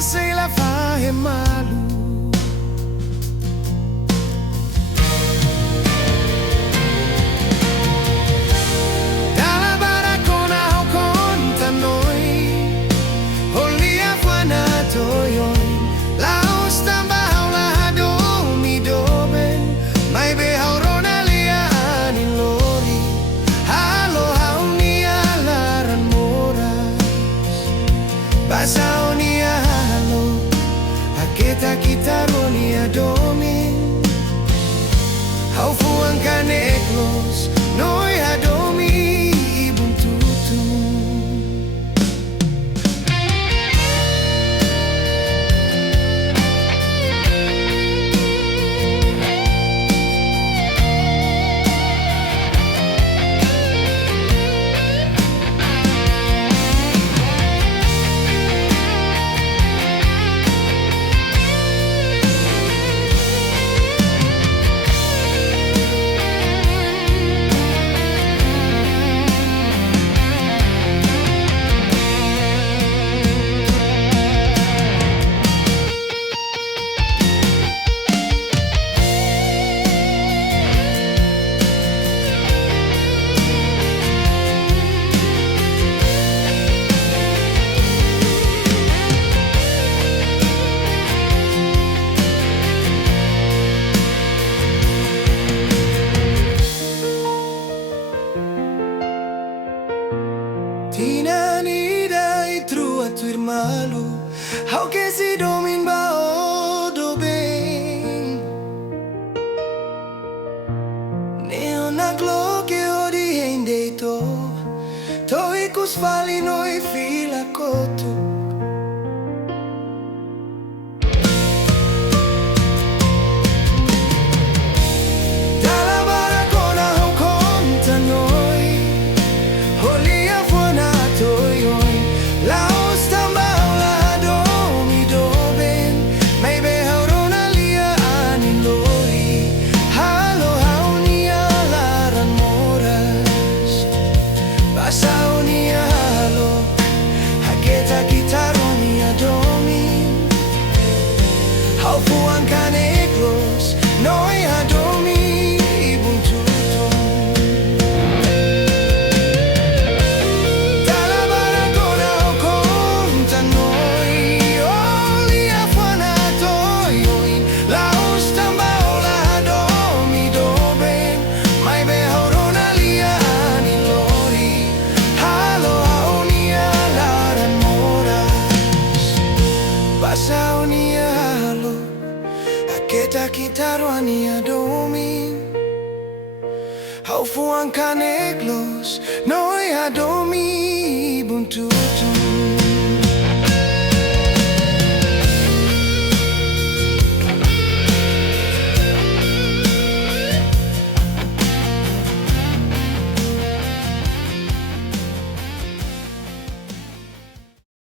sei la fahe malu. Dala barak ona hau konta noi, holia fana toyon, laos tambah haula hadomi doben, mai be haurona lia anin lori, halo haunia laran moras, basaonia halo, haketa kitaronia domin, hau fuang kaneklos, noi hadomi ibun tutun. Tina nida i tro att du är malu, hau que si domin bao do bem. Neona gloke odi hendeito, toi kus fali noi fila kotu. Dala barak ona hau konta noi, holia fana toyon, laos tambah haula hadomi doben, mai be haurona lia anin lori, halo haunia laran moras, basaonia halo, haketa kitaronia domin, hau fuang kaneklos, noi hadomi ibun tutun. Dala barak ona hau konta noi, holia fana toyon, laos tambah haula hadomi doben, mai be haurona lia anin lori, halo haunia laran moras, basaonia halo, haketa kitaronia domin, hau fuang kaneklos, noi hadomi